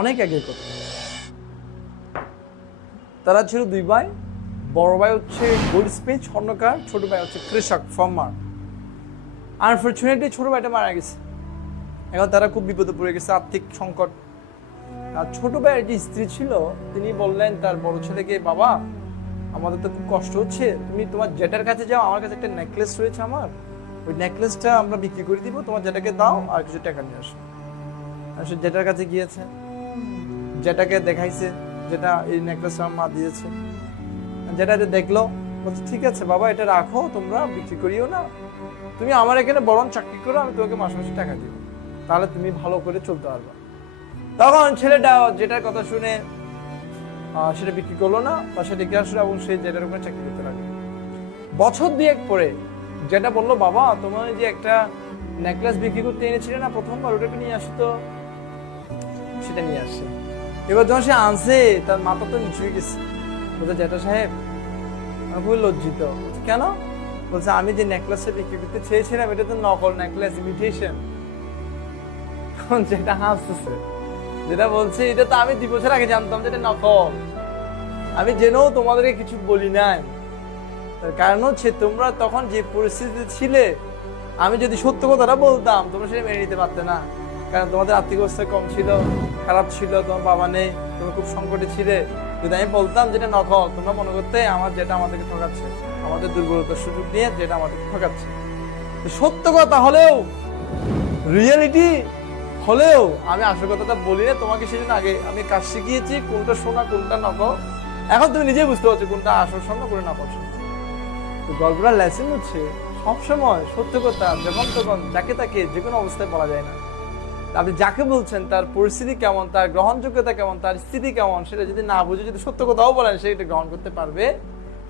অনেক আগের কথা। তারা ছিল দুই ভাই। বড় ভাই হচ্ছে গোল্ডস্মিথ স্বর্ণকার, ছোট ভাই হচ্ছে কৃষক ফার্মার। আনফরচুনেটলি ছোট ভাইটা মারা গেছে। এখন তারা খুব বিপদে পড়ে গেছে, আর্থিক সংকট। আর ছোট ভাইয়ের যে স্ত্রী ছিল তিনি বললেন তার বড় ছেলেকে, বাবা আমাদের তো খুব কষ্ট হচ্ছে, তুমি তোমার জেঠার কাছে যাও, আমার কাছে একটা নেকলেস রয়েছে, আমার ওই নেকলেসটা আমরা বিক্রি করে দিব, তোমার জেঠাকে দাও আর কিছু টাকা নিয়ে আসো। আর সে জেঠার কাছে গিয়েছে, জেঠাকে দেখাইছে যেটা এই নেকলেসটা আমার মা দিয়েছে। যেটা দেখলো, বলছে ঠিক আছে বাবা এটা রাখো, তোমরা বিক্রি করিও না, তুমি আমার এখানে বরং চাকরি করো, আমি তোমাকে মাসে মাসে টাকা দিব, তাহলে তুমি ভালো করে চলতে পারবা। তখন ছেলেটা যেটার কথা শুনে সেটা বিক্রি করলো না, বা সেটা বিক্রি আসলো এবং সে যেটার উপরে চাকরি করতে লাগলো। বছর দুয়েক পরে যেটা বললো, বাবা তোমার যে একটা নেকলেস বিক্রি করতে এনেছিলে না প্রথমবার, ওটাকে নিয়ে আসো তো। সেটা নিয়ে আসছে। এবার যখন সে আনছে তার মাথা তো নিচু হয়ে গেছে। বলছে জেঠা সাহেব আমি খুবই লজ্জিত। কেন? বলছে আমি যে নেকলেসটা বিক্রি করতে চেয়েছিলাম এটা তো নকল নেকলেস, ইমিটেশন। তখন যেটা হাসতেছে, যেটা বলছে এটা তো আমি 2 বছর আগে জানতাম যে এটা নকল, আমি জেনেও তোমাদেরকে কিছু বলি নাই। তার কারণ হচ্ছে তোমরা তখন যে পরিস্থিতিতে ছিলে, আমি যদি সত্য কথাটা বলতাম তোমরা সেটা মেনে নিতে পারতে না, কারণ তোমাদের আর্থিক অবস্থা কম ছিল, খারাপ ছিল, তোমার বাবা নেই, তোমরা খুব সংকটে ছিলে। যদি আমি বলতাম যেটা নকল, তোমরা মনে করতে আমার যেটা আমাদেরকে ঠকাচ্ছে, আমাদের দুর্বলতার সুযোগ নিয়ে যেটা আমাদেরকে ঠকাচ্ছে। সত্য কথা হলেও, রিয়েলিটি হলেও আমি আসল কথাটা বলি না তোমাকে, সেজন্য আগে আমি কাজ শিখিয়েছি কোনটা সোনা কোনটা নকল। এখন তুমি নিজেই বুঝতে পারছো কোনটা আসল স্বর্ণ কোনটা নকল স্বর্ণ। তো গল্পটা লেসন হচ্ছে সবসময় সত্য কথা যখন তখন যাকে তাকে যে কোনো অবস্থায় বলা যায় না। আপনি যাকে বলছেন তার পরিস্থিতি কেমন, তার গ্রহণযোগ্যতা কেমন, তার স্থিতি কেমন, সেটা যদি না বুঝে যদি সত্য কথাও বলেন সেটা গ্রহণ করতে পারবে।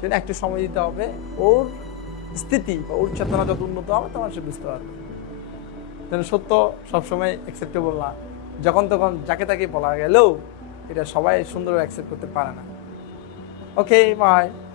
সেটা একটু সময় দিতে হবে, ওর স্থিতি বা ওর চেতনা যত উন্নত হবে তখন সে বুঝতে পারবে। সত্য সবসময় অ্যাকসেপ্টেবল না, যখন তখন যাকে তাকে বলা গেলেও এটা সবাই সুন্দরভাবে অ্যাকসেপ্ট করতে পারে না। ওকে, বাই।